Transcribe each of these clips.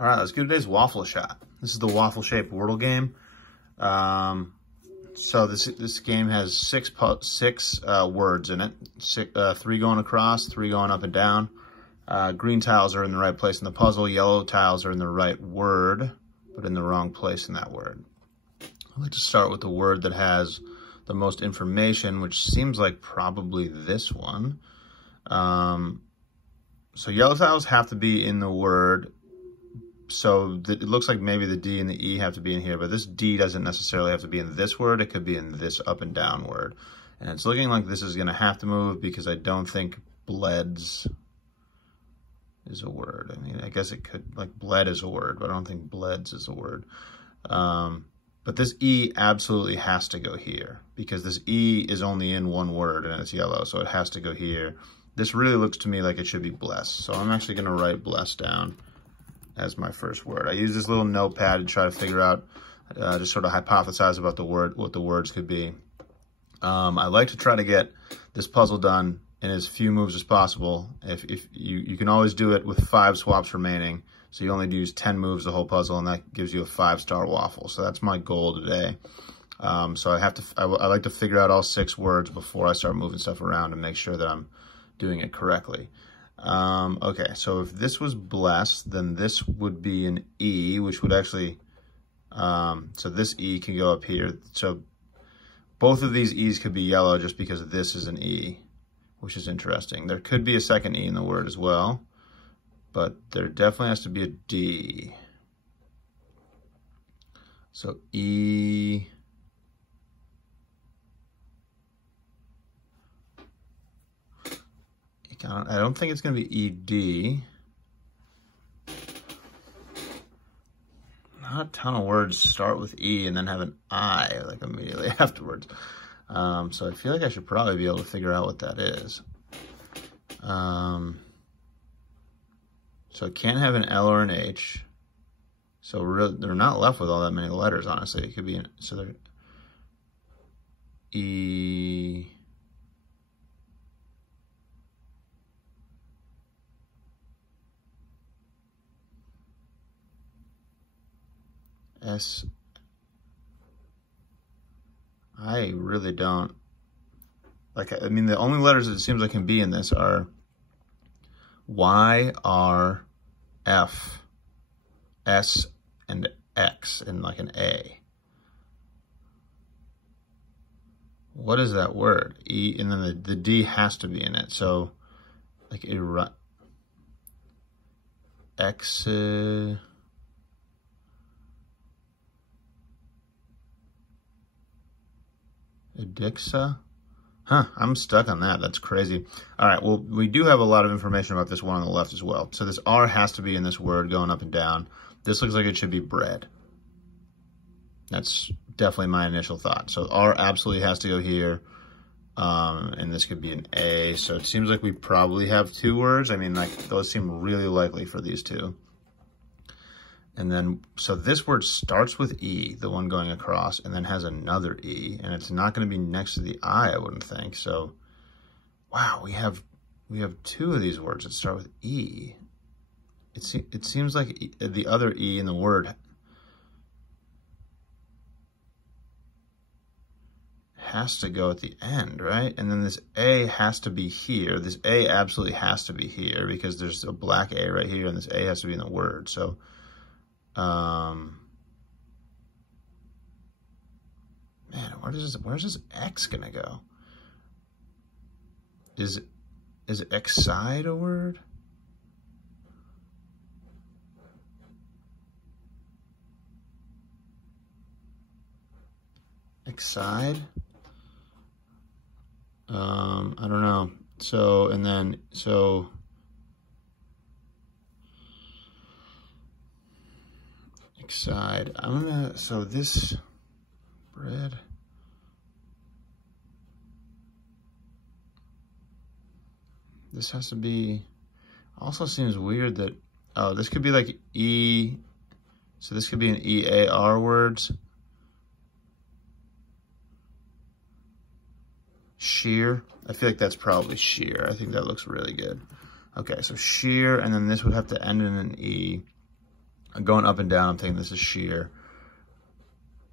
All right, let's do today's waffle shot. This is the waffle shaped Wordle game. So this game has six words in it. 3 going across, 3 going up and down. Green tiles are in the right place in the puzzle. Yellow tiles are in the right word, but in the wrong place in that word. I'd like to start with the word that has the most information, which seems like probably this one. So yellow tiles have to be in the word. So it looks like maybe the D and the E have to be in here, but this D doesn't necessarily have to be in this word. It could be in this up and down word. And it's looking like this is going to have to move because I don't think bleds is a word. I mean, I guess it could, like bled is a word, but I don't think bleds is a word. But this E absolutely has to go here because this E is only in one word and it's yellow, so it has to go here. This really looks to me like it should be bless. So I'm actually going to write bless down as my first word. I use this little notepad to try to figure out, just sort of hypothesize about the word, what the words could be. I like to try to get this puzzle done in as few moves as possible. If you can always do it with 5 swaps remaining, so you only use 10 moves the whole puzzle, and that gives you a 5-star waffle. So that's my goal today. So I like to figure out all 6 words before I start moving stuff around and make sure that I'm doing it correctly. Okay, so if this was bless, then this would be an E, which would actually, so this E can go up here. So both of these E's could be yellow just because this is an E, which is interesting. There could be a second E in the word as well, but there definitely has to be a D. So E, I don't think it's going to be ED. Not a ton of words start with E and then have an I like immediately afterwards. So I feel like I should probably be able to figure out what that is. So it can't have an L or an H. So they're not left with all that many letters, honestly. It could be, so they're E. S. I really don't, like, I mean, the only letters that it seems like can be in this are Y, R, F, S, and X, and like an A. What is that word? E, and then the D has to be in it. So, like, X, Adixa? Huh, I'm stuck on that. That's crazy. All right, well, we do have a lot of information about this one on the left as well. So this R has to be in this word going up and down. This looks like it should be bread. That's definitely my initial thought. So R absolutely has to go here. And this could be an A. So it seems like we probably have 2 words. I mean, like, those seem really likely for these 2. And then, so this word starts with E, the one going across, and then has another E, and it's not going to be next to the I wouldn't think. So, wow, we have 2 of these words that start with E. It seems like the other E in the word has to go at the end, right? And then this A has to be here. This A absolutely has to be here because there's a black A right here, and this A has to be in the word. So, man, where's this X gonna go? Is Excide a word? Excide? I don't know. So, and then, so Excide. So this bread. This has to be, also seems weird that, oh, this could be like E, so this could be an EAR words. Sheer. I feel like that's probably sheer. I think that looks really good. Okay, so sheer, and then this would have to end in an E. Going up and down, I'm thinking this is sheer.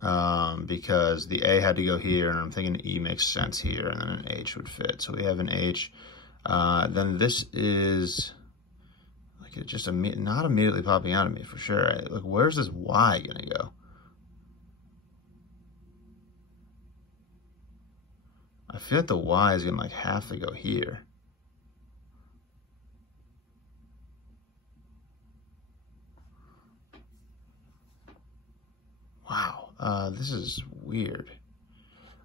Because the A had to go here, and I'm thinking E makes sense here, and then an H would fit. So we have an H. Then this is like it just not immediately popping out at me for sure. Like, where's this Y gonna go? I feel like the Y is gonna like have to go here. Wow. This is weird.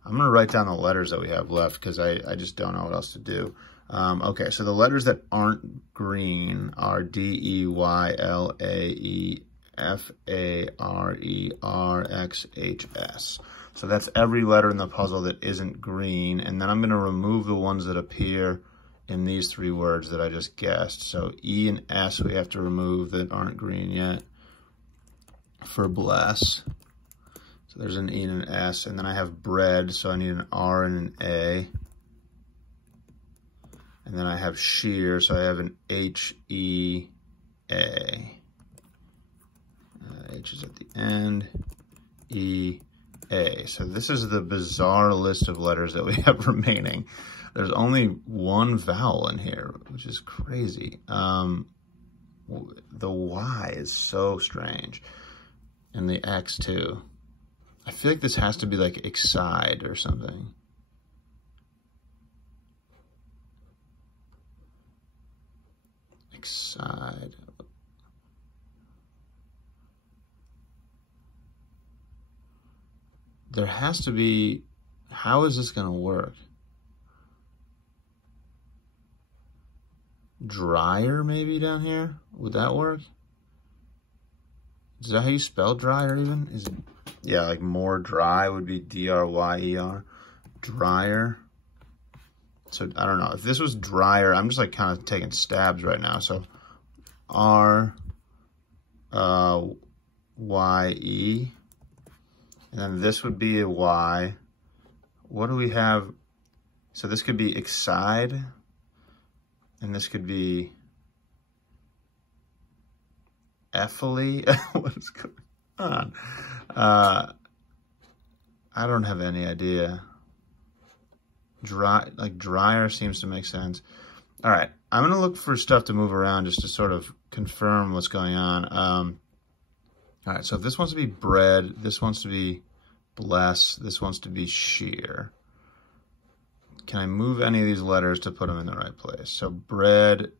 I'm going to write down the letters that we have left because I just don't know what else to do. Okay, so the letters that aren't green are D, E, Y, L, A, E, F, A, R, E, R, X, H, S. So that's every letter in the puzzle that isn't green. And then I'm going to remove the ones that appear in these three words that I just guessed. So E and S we have to remove that aren't green yet for bless. So there's an E and an S, and then I have bread, so I need an R and an A. And then I have sheer, so I have an H, E, A. H is at the end, E, A. So this is the bizarre list of letters that we have remaining. There's only one vowel in here, which is crazy. The Y is so strange, and the X too. I feel like this has to be like excite or something. Excite. There has to be, how is this gonna work? Dryer maybe down here? Would that work? Is that how you spell dryer even? Is it, yeah, like more dry would be D-R-Y-E-R. Dryer. So I don't know. If this was dryer, I'm just like kind of taking stabs right now. So R-Y-E. And then this would be a Y. What do we have? So this could be excite. And this could be ethylene. What is going on? I don't have any idea. Dryer seems to make sense. All right, I'm gonna look for stuff to move around just to sort of confirm what's going on. All right, so if this wants to be bread, this wants to be bless, this wants to be sheer. Can I move any of these letters to put them in the right place? So bread,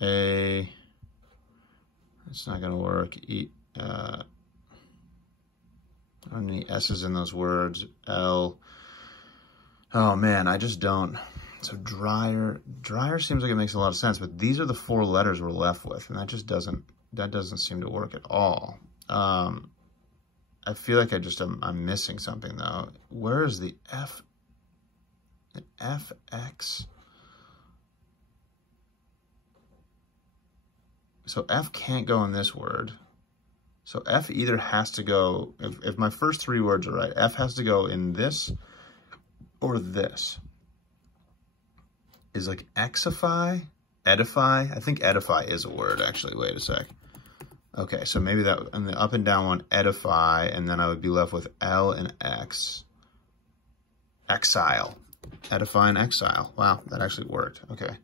A, it's not gonna work. E, I don't need S's in those words. L, oh man, I just don't. So dryer seems like it makes a lot of sense, but these are the four letters we're left with, and that doesn't seem to work at all. I feel like I'm missing something though. Where is the F? The FX? So F can't go in this word. So F either has to go, if my first three words are right, F has to go in this or this. Is like exify, edify? I think edify is a word actually, wait a sec. Okay, so maybe that, and the up and down one, edify, and then I would be left with L and X. Exile. Edify and exile. Wow, that actually worked. Okay.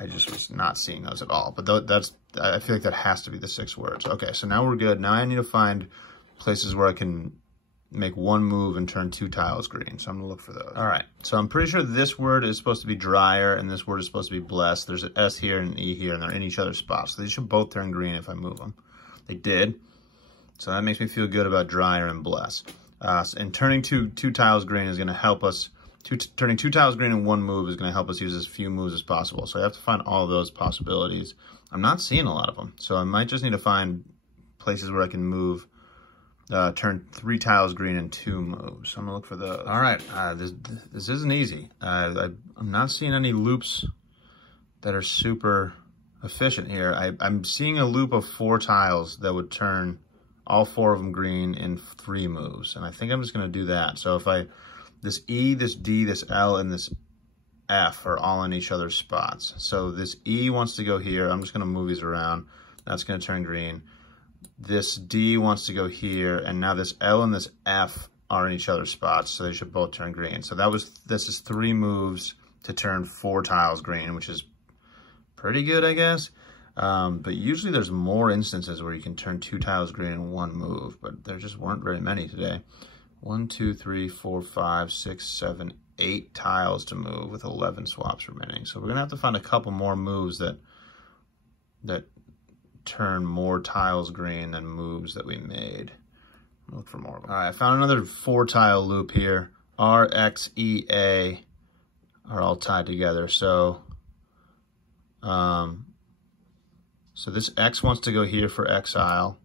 I just was not seeing those at all. But I feel like that has to be the 6 words. Okay, so now we're good. Now I need to find places where I can make one move and turn 2 tiles green. So I'm gonna look for those. All right, so I'm pretty sure this word is supposed to be dryer and this word is supposed to be blessed. There's an S here and an E here and they're in each other's spots. So they should both turn green if I move them. They did. So that makes me feel good about dryer and bless. And turning two tiles green is gonna help us. Turning 2 tiles green in one move is gonna help us use as few moves as possible. So I have to find all those possibilities. I'm not seeing a lot of them. So I might just need to find places where I can move, turn 3 tiles green in 2 moves. So I'm gonna look for those. All right, this isn't easy. I'm not seeing any loops that are super efficient here. I'm seeing a loop of 4 tiles that would turn all 4 of them green in 3 moves. And I think I'm just gonna do that. So if this E, this D, this L, and this F are all in each other's spots. So this E wants to go here. I'm just going to move these around. That's going to turn green. This D wants to go here, and now this L and this F are in each other's spots, so they should both turn green. So this is 3 moves to turn 4 tiles green, which is pretty good, I guess. But usually there's more instances where you can turn 2 tiles green in 1 move, but there just weren't very many today. 1, 2, 3, 4, 5, 6, 7, 8 tiles to move with 11 swaps remaining. So we're gonna have to find a couple more moves that turn more tiles green than moves that we made. Look for more of them. All right, I found another 4 tile loop here. R, X, E, A are all tied together. So, so this X wants to go here for exile.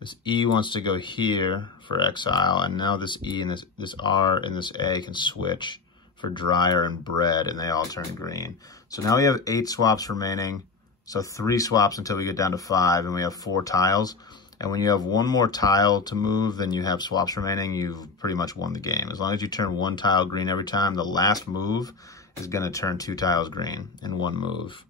This E wants to go here for exile, and now this E and this R and this A can switch for dryer and bread, and they all turn green. So now we have 8 swaps remaining. So 3 swaps until we get down to 5, and we have 4 tiles. And when you have 1 more tile to move than you have swaps remaining, you've pretty much won the game. As long as you turn 1 tile green every time, the last move is gonna turn 2 tiles green in 1 move.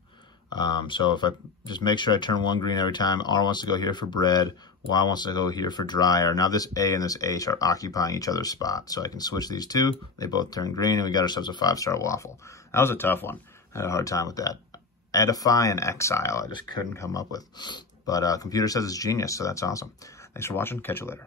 So if I just make sure I turn 1 green every time, R wants to go here for bread, Y wants to go here for dryer. Now this A and this H are occupying each other's spot. So I can switch these 2, they both turn green, and we got ourselves a 5-star waffle. That was a tough one. I had a hard time with that. Edify and exile, I just couldn't come up with. But computer says it's genius, so that's awesome. Thanks for watching, catch you later.